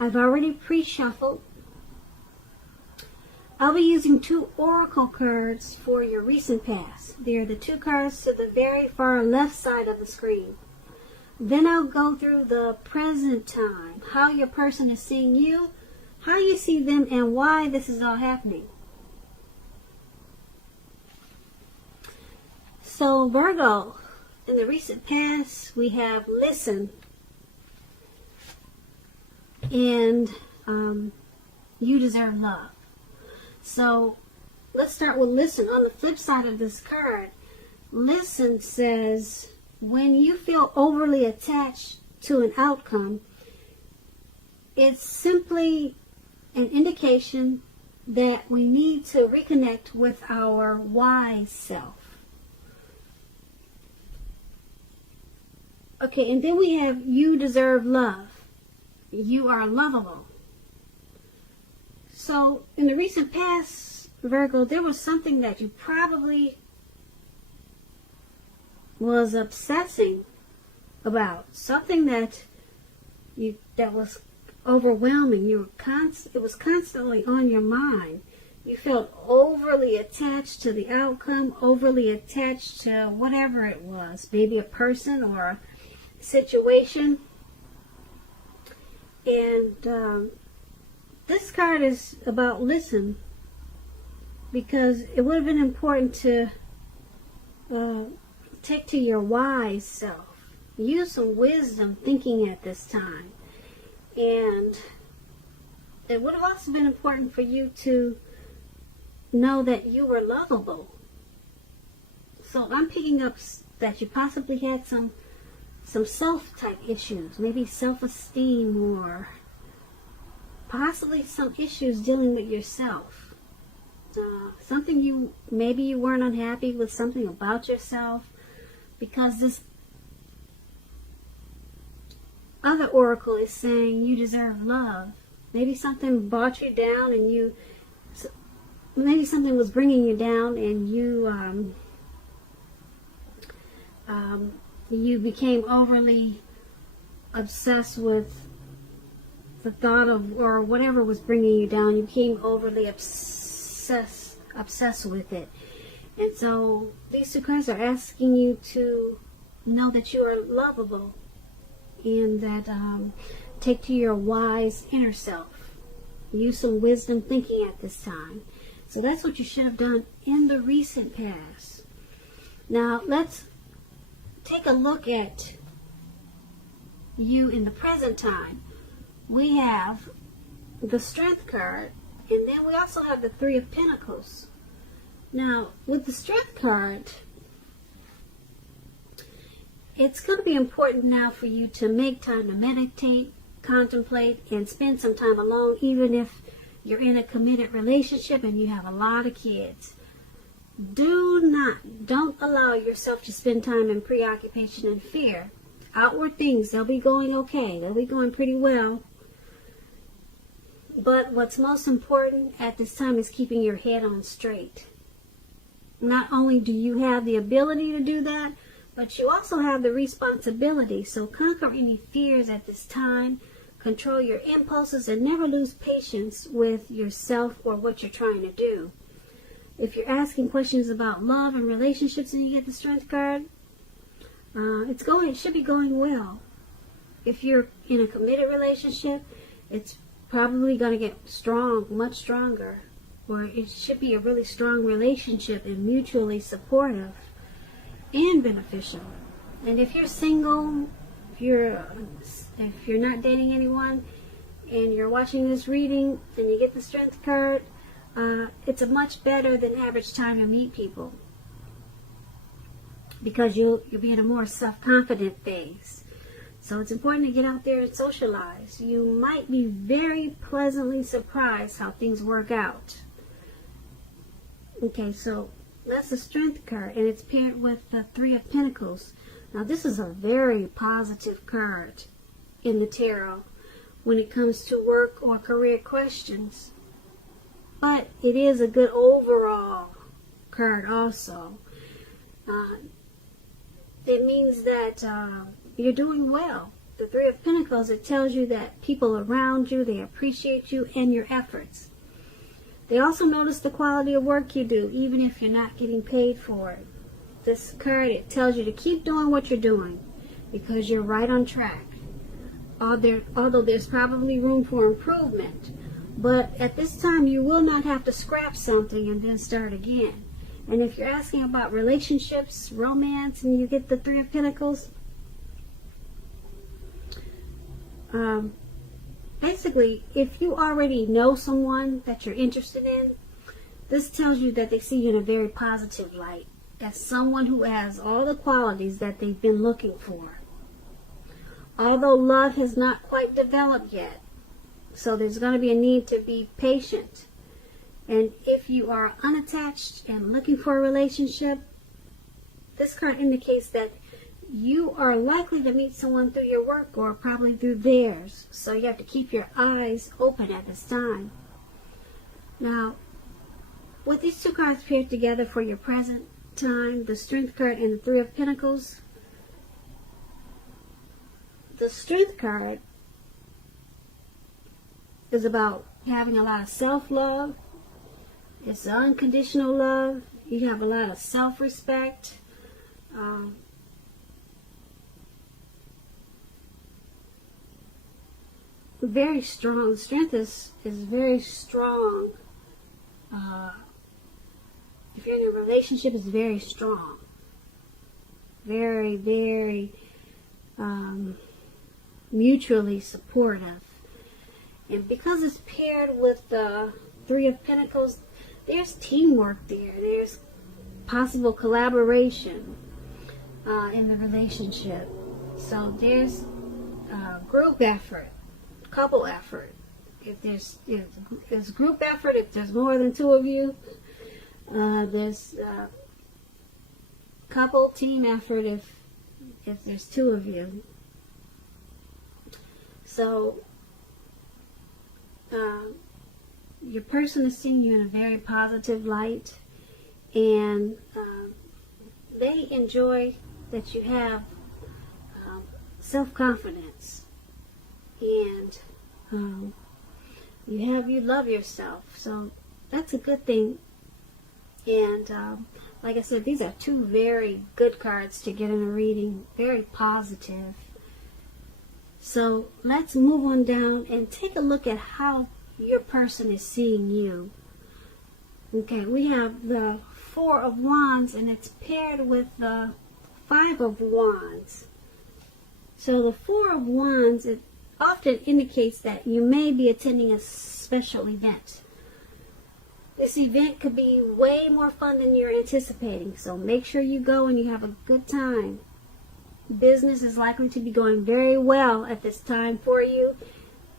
I've already pre-shuffled. I'll be using 2 oracle cards for your recent past. They're the 2 cards to the very far left side of the screen. Then I'll go through the present time, how your person is seeing you, how you see them, and why this is all happening. So Virgo, in the recent past, we have listen, and you deserve love. So let's start with listen. On the flip side of this card, listen says when you feel overly attached to an outcome, it's simply an indication that we need to reconnect with our wise self. Okay, and then we have you deserve love. You are lovable. So, in the recent past, Virgo, there was something that you probably was obsessing about. Something that was overwhelming. It was constantly on your mind. You felt overly attached to the outcome, overly attached to whatever it was. Maybe a person or a situation. And this card is about listen, because it would have been important to take to your wise self. Use some wisdom thinking at this time. And it would have also been important for you to know that you were lovable. So I'm picking up that you possibly had some self-type issues, maybe self-esteem, or possibly some issues dealing with yourself. Maybe you weren't unhappy with something about yourself, because this other oracle is saying you deserve love. Maybe something brought you down, and maybe something was bringing you down, and you became overly obsessed with the thought of, or whatever was bringing you down. You became overly obsessed with it. And so these 2 cards are asking you to know that you are lovable, and that take to your wise inner self. Use some wisdom thinking at this time. So that's what you should have done in the recent past. Now let's take a look at you in the present time. We have the Strength card, and then we also have the 3 of Pentacles. Now, with the Strength card, it's going to be important now for you to make time to meditate, contemplate, and spend some time alone, even if you're in a committed relationship and you have a lot of kids. Don't allow yourself to spend time in preoccupation and fear. Outward things, they'll be going okay. They'll be going pretty well. But what's most important at this time is keeping your head on straight. Not only do you have the ability to do that, but you also have the responsibility. So conquer any fears at this time. Control your impulses and never lose patience with yourself or what you're trying to do. If you're asking questions about love and relationships and you get the Strength card, it should be going well. If you're in a committed relationship, it's probably going to get strong, much stronger. Or it should be a really strong relationship and mutually supportive and beneficial. And if you're single, if you're not dating anyone, and you're watching this reading and you get the Strength card, it's a much better than average time to meet people, because you'll be in a more self-confident phase. So it's important to get out there and socialize. You might be very pleasantly surprised how things work out. Okay, so that's the Strength card, and it's paired with the 3 of Pentacles. Now this is a very positive card in the tarot when it comes to work or career questions. But it is a good overall card also. It means that you're doing well. the Three of Pentacles, it tells you that people around you, they appreciate you and your efforts. They also notice the quality of work you do, even if you're not getting paid for it. This card, it tells you to keep doing what you're doing because you're right on track. Although there's probably room for improvement. But at this time, you will not have to scrap something and then start again. And if you're asking about relationships, romance, and you get the Three of Pentacles, basically, if you already know someone that you're interested in, this tells you that they see you in a very positive light, as someone who has all the qualities that they've been looking for. Although love has not quite developed yet, so there's going to be a need to be patient. And if you are unattached and looking for a relationship, this card indicates that you are likely to meet someone through your work or probably through theirs. So you have to keep your eyes open at this time. Now, with these two cards paired together for your present time, the Strength card and the Three of Pentacles, the Strength card is about having a lot of self-love. It's unconditional love. You have a lot of self-respect. Very strong. Strength is very strong. If you're in a relationship, it's very strong. Very, very mutually supportive. And because it's paired with the Three of Pentacles, there's teamwork there. There's possible collaboration in the relationship. So there's group effort, couple effort. If there's group effort, if there's more than two of you, there's couple team effort if there's two of you. So your person is seeing you in a very positive light, and they enjoy that you have self-confidence, and you love yourself. So that's a good thing. And like I said, these are two very good cards to get in a reading. Very positive. So let's move on down and take a look at how your person is seeing you. Okay, we have the Four of Wands, and it's paired with the Five of Wands. So the Four of Wands, it often indicates that you may be attending a special event. This event could be way more fun than you're anticipating, so make sure you go and you have a good time. Business is likely to be going very well at this time for you,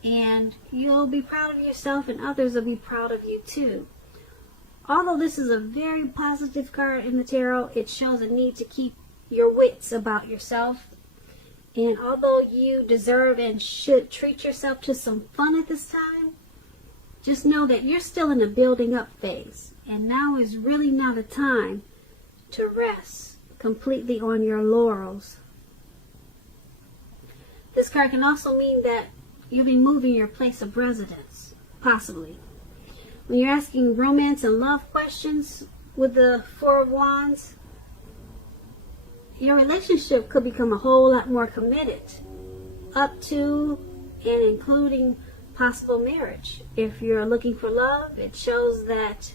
and you'll be proud of yourself, and others will be proud of you too. Although this is a very positive card in the tarot, it shows a need to keep your wits about yourself. And although you deserve and should treat yourself to some fun at this time, just know that you're still in a building up phase, and now is really not a time to rest completely on your laurels. This card can also mean that you'll be moving your place of residence, possibly. When you're asking romance and love questions with the Four of Wands, your relationship could become a whole lot more committed, up to and including possible marriage. If you're looking for love, it shows that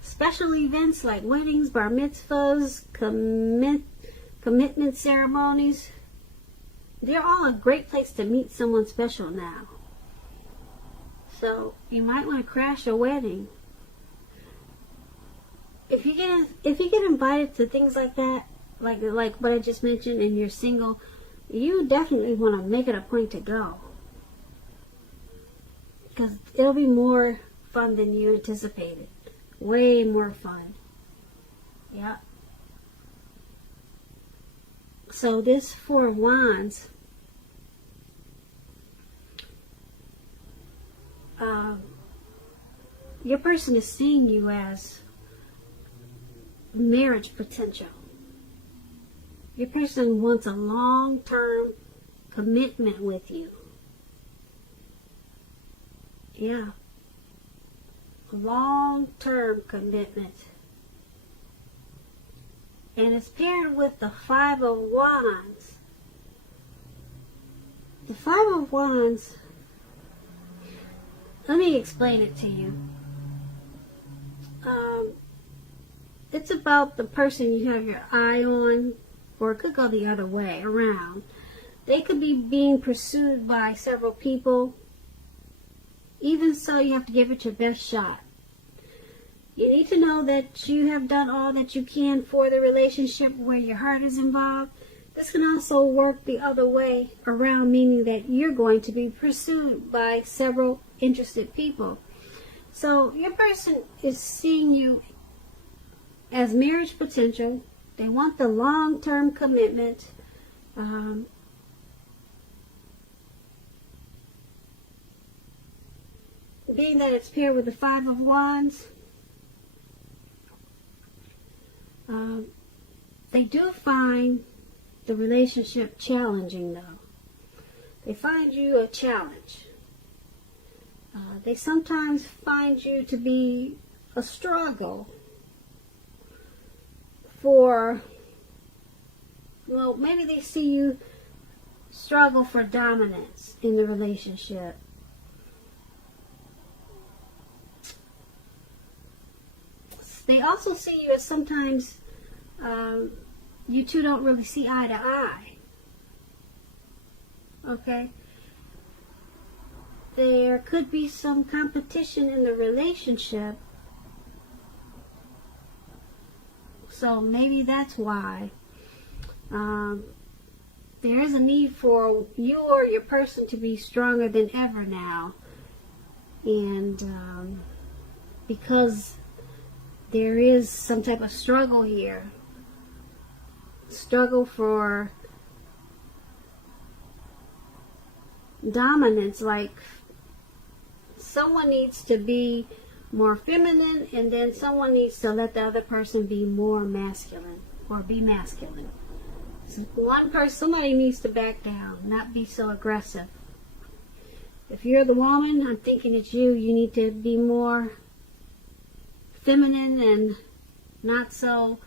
special events like weddings, bar mitzvahs, commitment ceremonies, they're all a great place to meet someone special now. So you might want to crash a wedding. If you get invited to things like that, like what I just mentioned, and you're single, you definitely want to make it a point to go, because it'll be more fun than you anticipated. Way more fun. Yeah. So this Four of Wands, your person is seeing you as marriage potential. Your person wants a long-term commitment with you. Yeah. Long-term commitment. And it's paired with the Five of Wands. The Five of Wands, let me explain it to you. It's about the person you have your eye on, or it could go the other way around. They could be being pursued by several people. Even so, you have to give it your best shot. You need to know that you have done all that you can for the relationship where your heart is involved. This can also work the other way around, meaning that you're going to be pursued by several interested people. So your person is seeing you as marriage potential. They want the long-term commitment. Being that it's paired with the Five of Wands, they do find the relationship challenging, though. They find you a challenge. They sometimes find you to be a struggle for, well, maybe they see you struggle for dominance in the relationship. They also see you as sometimes you two don't really see eye to eye. Okay? There could be some competition in the relationship. So maybe that's why. There is a need for you or your person to be stronger than ever now. And because there is some type of struggle here. Struggle for dominance, like someone needs to be more feminine and then someone needs to let the other person be more masculine or be masculine. So one person, somebody needs to back down, not be so aggressive. If you're the woman, I'm thinking it's you. You need to be more feminine and not so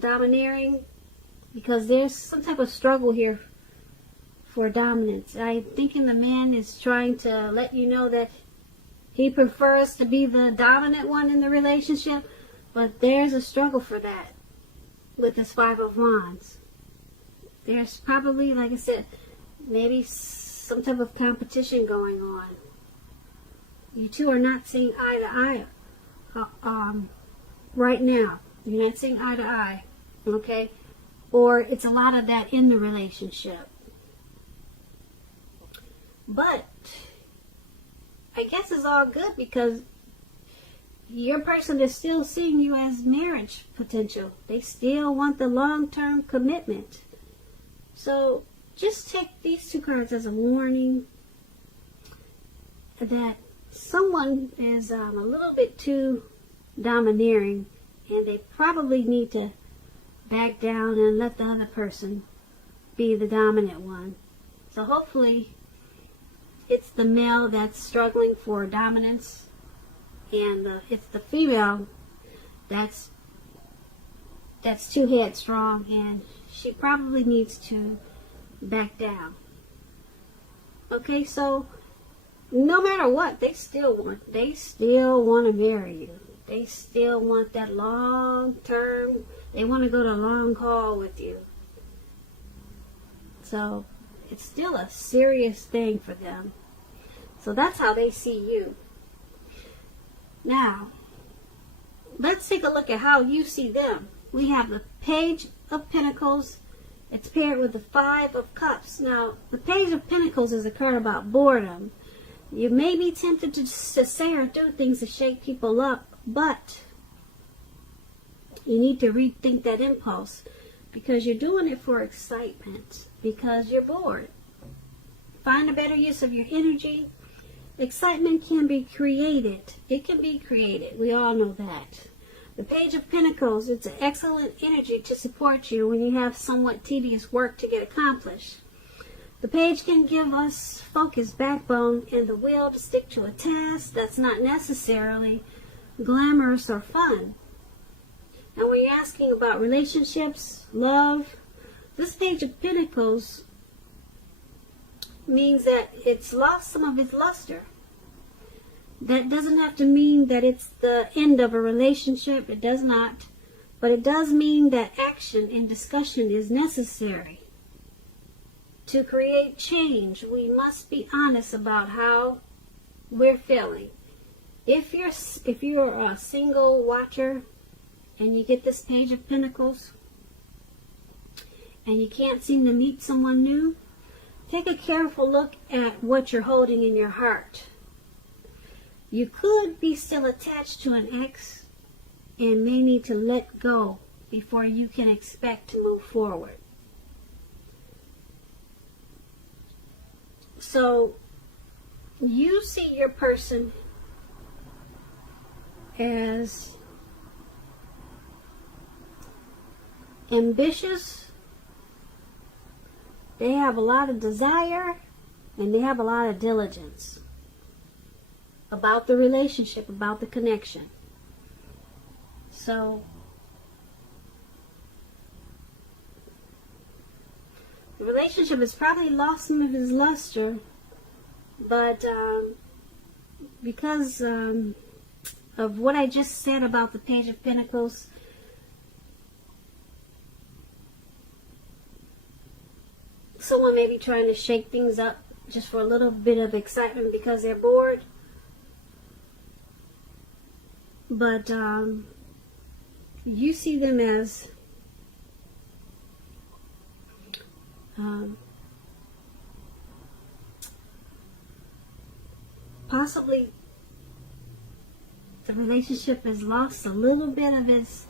domineering, because there's some type of struggle here for dominance. I'm thinking the man is trying to let you know that he prefers to be the dominant one in the relationship, but there's a struggle for that with this Five of Wands. There's probably, like I said, maybe some type of competition going on. You two are not seeing eye to eye right now. You're not seeing eye to eye, okay? Or it's a lot of that in the relationship. But I guess it's all good because your person is still seeing you as marriage potential. They still want the long-term commitment. So just take these two cards as a warning that someone is a little bit too domineering, and they probably need to back down and let the other person be the dominant one. So hopefully it's the male that's struggling for dominance, and it's the female that's too headstrong, and she probably needs to back down. Okay, so no matter what, they still want to marry you. They still want that long term. They want to go the long haul with you. So it's still a serious thing for them. So that's how they see you. Now, let's take a look at how you see them. We have the Page of Pentacles. It's paired with the Five of Cups. Now, the Page of Pentacles is a card about boredom. You may be tempted to say or do things to shake people up, but you need to rethink that impulse, because you're doing it for excitement, because you're bored. Find a better use of your energy. Excitement can be created. It can be created. We all know that. The Page of Pentacles, it's an excellent energy to support you when you have somewhat tedious work to get accomplished. The page can give us focus, backbone, and the will to stick to a task that's not necessarily glamorous or fun. And when you're asking about relationships, love, this Page of Pentacles means that it's lost some of its luster. That doesn't have to mean that it's the end of a relationship. It does not. But it does mean that action and discussion is necessary. To create change, we must be honest about how we're feeling. If you're a single watcher and you get this Page of Pentacles and you can't seem to meet someone new, take a careful look at what you're holding in your heart. You could be still attached to an ex and may need to let go before you can expect to move forward. So, you see your person as ambitious. They have a lot of desire and they have a lot of diligence about the relationship, about the connection. So, the relationship has probably lost some of its luster, but because of what I just said about the Page of Pentacles, someone may be trying to shake things up just for a little bit of excitement because they're bored. But you see them as possibly the relationship has lost a little bit of its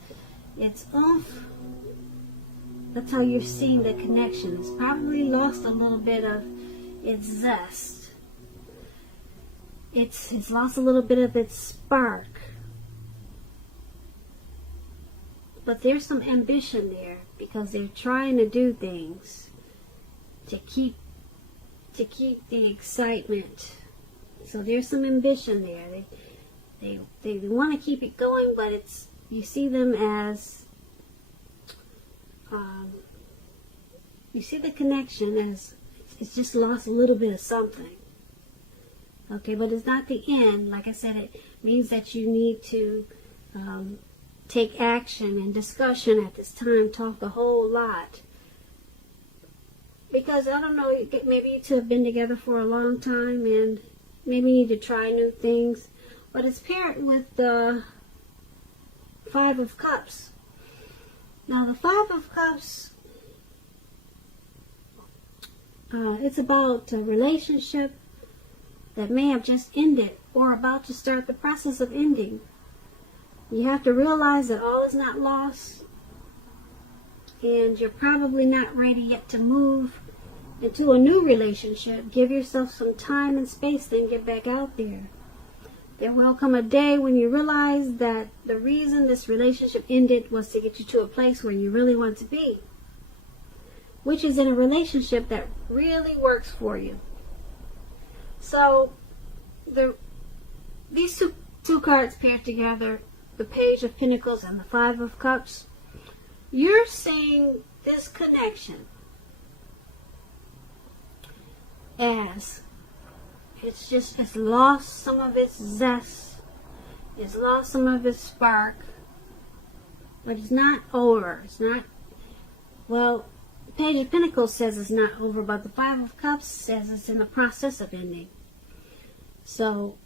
oomph. That's how you're seeing the connection. It's probably lost a little bit of its zest. It's lost a little bit of its spark. But there's some ambition there because they're trying to do things to keep the excitement. So there's some ambition there. They want to keep it going, but you see them as you see the connection as it's just lost a little bit of something. Okay, but it's not the end. Like I said, it means that you need to take action and discussion at this time, talk a whole lot. Because, I don't know, maybe you two have been together for a long time and maybe you need to try new things. But it's paired with the Five of Cups. Now, the Five of Cups, it's about a relationship that may have just ended or about to start the process of ending. You have to realize that all is not lost, and you're probably not ready yet to move into a new relationship. Give yourself some time and space, then get back out there. There will come a day when you realize that the reason this relationship ended was to get you to a place where you really want to be, which is in a relationship that really works for you. So, these two cards paired together, the Page of Pentacles and the Five of Cups, you're seeing this connection as it's lost some of its zest, it's lost some of its spark, but it's not over. It's not, well, the Page of Pentacles says it's not over, but the Five of Cups says it's in the process of ending. So,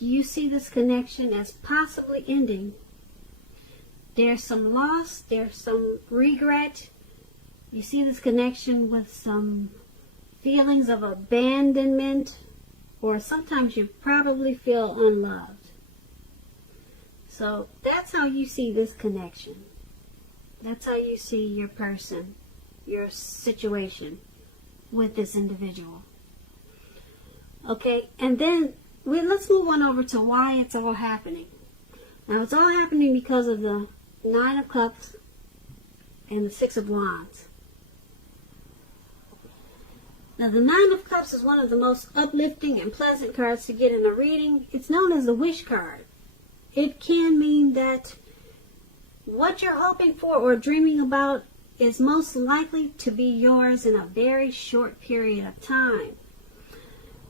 you see this connection as possibly ending. There's some loss, there's some regret. You see this connection with some feelings of abandonment, or sometimes you probably feel unloved. So that's how you see this connection. That's how you see your person, your situation with this individual. Okay, and then let's move on over to why it's all happening. Now it's all happening because of the Nine of Cups and the Six of Wands. Now the Nine of Cups is one of the most uplifting and pleasant cards to get in a reading. It's known as the wish card. It can mean that what you're hoping for or dreaming about is most likely to be yours in a very short period of time.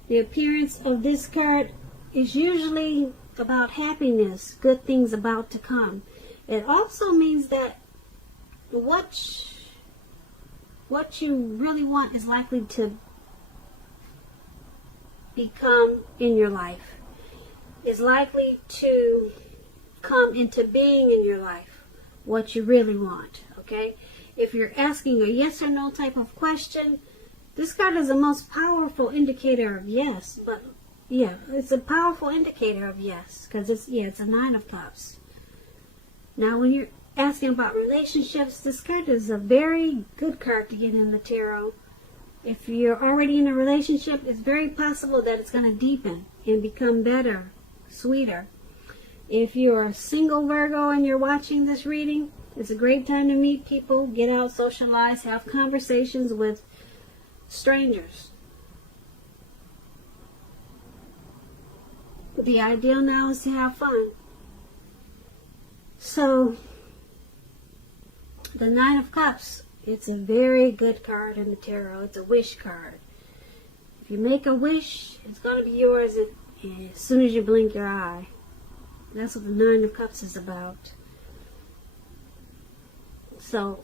The appearance of this card is usually about happiness, good things about to come. It also means that what you really want is likely to become in your life, is likely to come into being in your life, what you really want, okay? If you're asking a yes or no type of question, this card is the most powerful indicator of yes, but yeah, it's a powerful indicator of yes, because it's a Nine of Cups. Now, when you're asking about relationships, this card is a very good card to get in the tarot. If you're already in a relationship, it's very possible that it's going to deepen and become better, sweeter. If you're a single Virgo and you're watching this reading, it's a great time to meet people, get out, socialize, have conversations with strangers. The ideal now is to have fun. So, the Nine of Cups, it's a very good card in the tarot. It's a wish card. If you make a wish, it's going to be yours as soon as you blink your eye. That's what the Nine of Cups is about. So,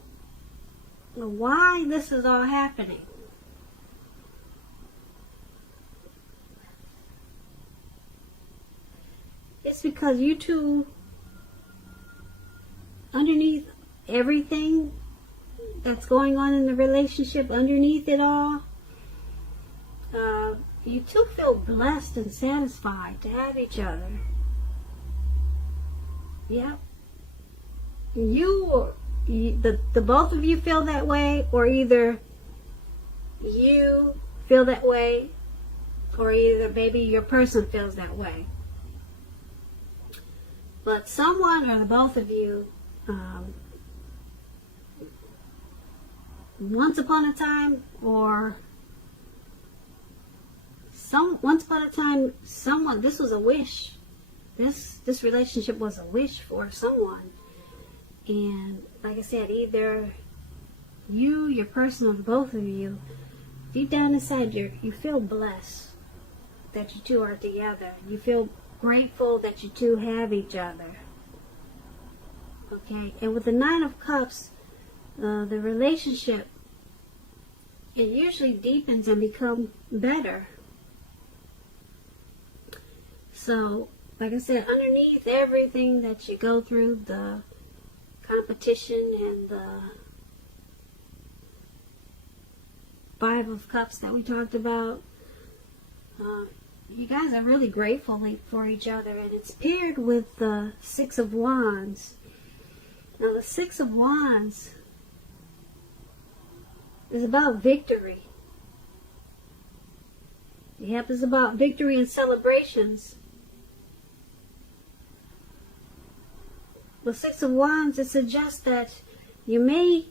why this is all happening? It's because you two, underneath everything that's going on in the relationship, underneath it all, you two feel blessed and satisfied to have each other. Yep. The both of you feel that way, or either you feel that way, or either maybe your person feels that way. But someone or the both of you, once upon a time, someone, this was a wish. This relationship was a wish for someone. And like I said, either you, your person, or both of you, deep down inside, you feel blessed that you two are together. You feel grateful that you two have each other. Okay, and with the Nine of Cups, the relationship, it usually deepens and becomes better. So, like I said, underneath everything that you go through, the competition and the Five of Cups that we talked about, you guys are really grateful for each other, and it's paired with the Six of Wands. Now, the Six of Wands is about victory. Yep, it's about victory and celebrations. The Six of Wands, it suggests that you may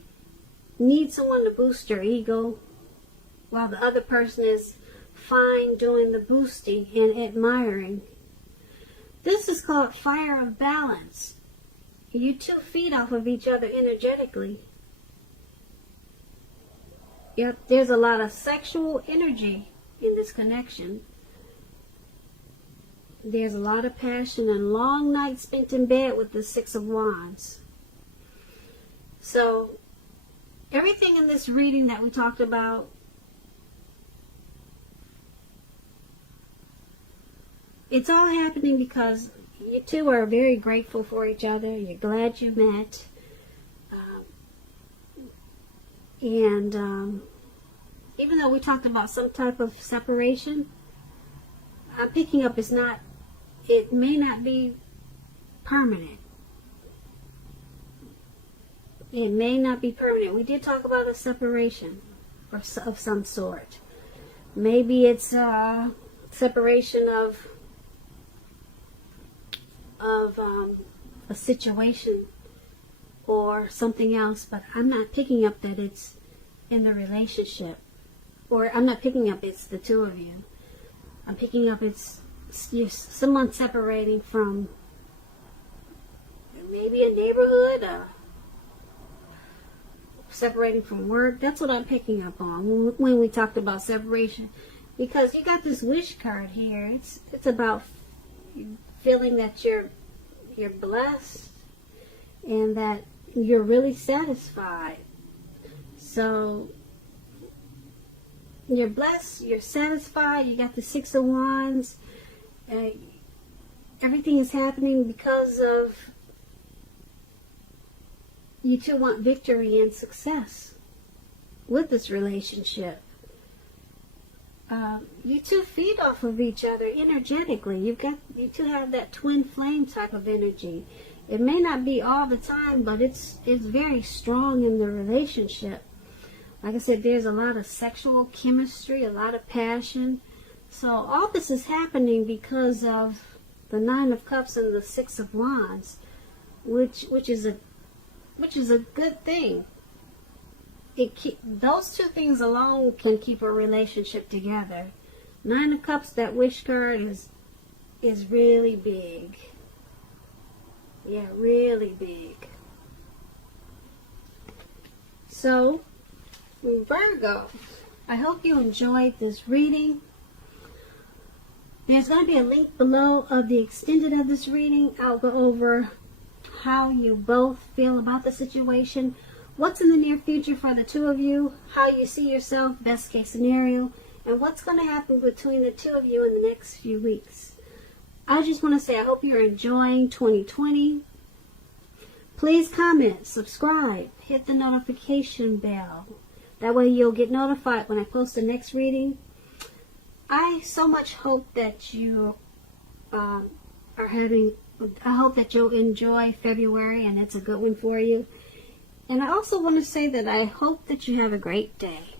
need someone to boost your ego while the other person is fine doing the boosting and admiring. This is called fire of balance. You two feed off of each other energetically. Yep, there's a lot of sexual energy in this connection. There's a lot of passion and long nights spent in bed with the Six of Wands. So, everything in this reading that we talked about, it's all happening because you two are very grateful for each other. You're glad you met. Even though we talked about some type of separation, I'm picking up it may not be permanent. It may not be permanent. We did talk about a separation of some sort. Maybe it's a separation of a situation or something else, but I'm not picking up that it's in the relationship, or I'm not picking up it's the two of you. I'm picking up it's someone separating from maybe a neighborhood, separating from work. That's what I'm picking up on when we talked about separation, because you got this wish card here. It's about feeling that you're blessed and that you're really satisfied. So you're blessed, you're satisfied, you got the Six of Wands. Everything is happening because of you two want victory and success with this relationship. You two feed off of each other energetically. You two have that twin flame type of energy. It may not be all the time, but it's very strong in the relationship. Like I said, there's a lot of sexual chemistry, a lot of passion. So all this is happening because of the Nine of Cups and the Six of Wands, which is a good thing. Those two things alone can keep a relationship together. Nine of Cups, that wish card is really big. Yeah, really big. So, Virgo, I hope you enjoyed this reading. There's going to be a link below of the extended of this reading. I'll go over how you both feel about the situation, what's in the near future for the two of you, how you see yourself, best case scenario, and what's going to happen between the two of you in the next few weeks. I just want to say I hope you're enjoying 2020. Please comment, subscribe, hit the notification bell. That way you'll get notified when I post the next reading. I so much hope that you I hope that you'll enjoy February and it's a good one for you. And I also want to say that I hope that you have a great day.